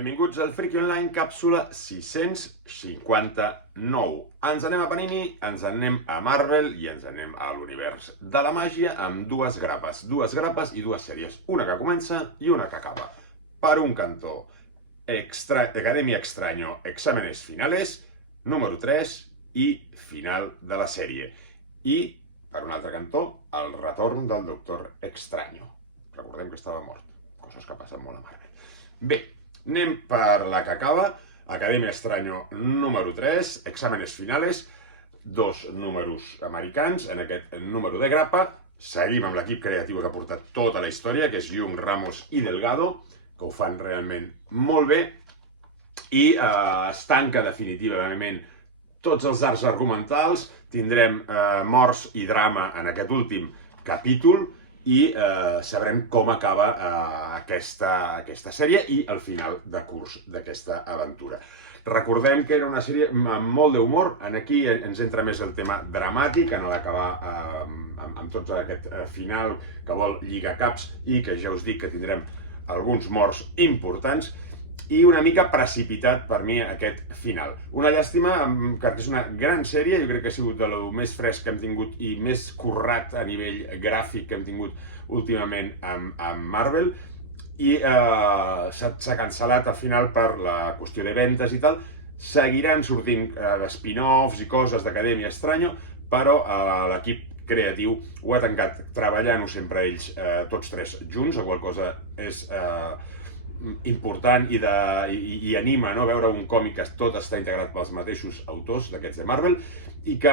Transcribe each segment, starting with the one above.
Benvinguts al Friki Online, càpsula 659. Ens anem a Panini, ens anem a Marvel i ens anem a l'univers de la màgia amb dues grapes i dues sèries, una que comença i una que acaba. Per un cantó, Academia Extraño, Exámenes Finales, número 3 i final de la sèrie. I, per un altre cantó, el retorn del Doctor Extraño. Recordem que estava mort, coses que passen molt a Marvel. Bé, anem per la que acaba, Academia Extraño número 3, Exámenes Finales, dos números americans, en aquest número de grapa. Seguim amb l'equip creatiu que ha portat tota la història, que és Young, Ramos i Delgado, que ho fan realment molt bé, i es tanca definitivament tots els arcs argumentals. Tindrem morts i drama en aquest últim capítol, i sabrem com acaba aquesta sèrie i el final de curs d'aquesta aventura. Recordem que era una sèrie amb molt d'humor. Aquí ens entra més el tema dramàtic en l'acabar amb tot aquest final que vol lligar caps i que ja us dic que tindrem alguns morts importants, i una mica precipitat per mi aquest final. Una llàstima, perquè és una gran sèrie, jo crec que ha sigut de lo més fresc que hem tingut i més currat a nivell gràfic que hem tingut últimament amb Marvel, i s'ha cancel·lat al final per la qüestió de ventes i tal. Seguiran sortint spin-offs i coses d'Academia Extraño, però l'equip creatiu ho ha tancat treballant-ho sempre ells tots tres junts, la qual cosa és important i anima veure un còmic que tot està integrat pels mateixos autors d'aquests de Marvel i que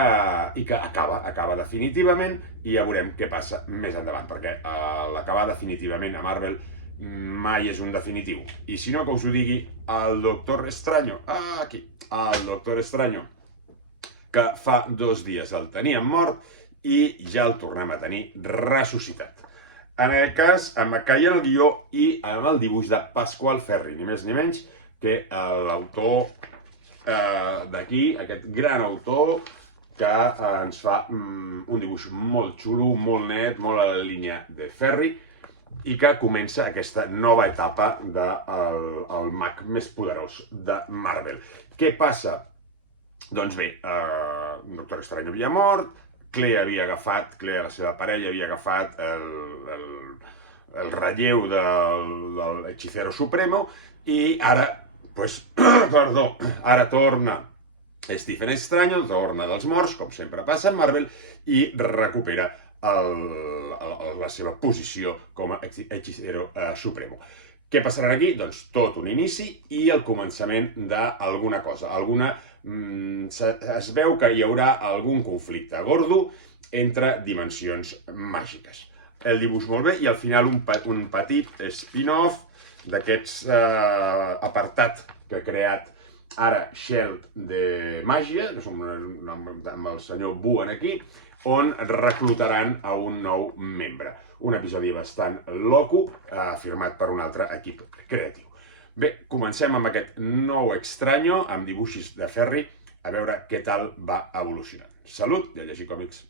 acaba definitivament, i ja veurem què passa més endavant, perquè l'acabar definitivament a Marvel mai és un definitiu. I si no, que us ho digui el Doctor Extraño, aquí, el Doctor Extraño, que fa 2 dies el teníem mort i ja el tornem a tenir ressuscitat. En aquest cas, amb caia el guió i amb el dibuix de Pasqual Ferry, ni més ni menys que l'autor d'aquí, aquest gran autor que ens fa un dibuix molt xulo, molt net, molt a la línia de Ferry, i que comença aquesta nova etapa del mag més poderós de Marvel. Què passa? Doncs bé, el Doctor Extraño havia mort, Clea, la seva parella, havia agafat el relleu de l'Hechicero Supremo, i ara, ara torna Stephen Extraño, torna dels morts, com sempre passa en Marvel, i recupera la seva posició com a Hechicero Supremo. Què passarà aquí? Doncs tot un inici i el començament d'alguna cosa. Es veu que hi haurà algun conflicte gordo entre dimensions màgiques. El dibuix molt bé, i al final un petit spin-off d'aquests apartat que ha creat ara Sheld de màgia, amb el senyor Buen aquí, on reclutaran a un nou membre. Un episodi bastant loco, firmat per un altre equip creatiu. Bé, comencem amb aquest nou Extraño, amb dibuixos de Ferry, a veure què tal va evolucionant. Salut i a llegir còmics!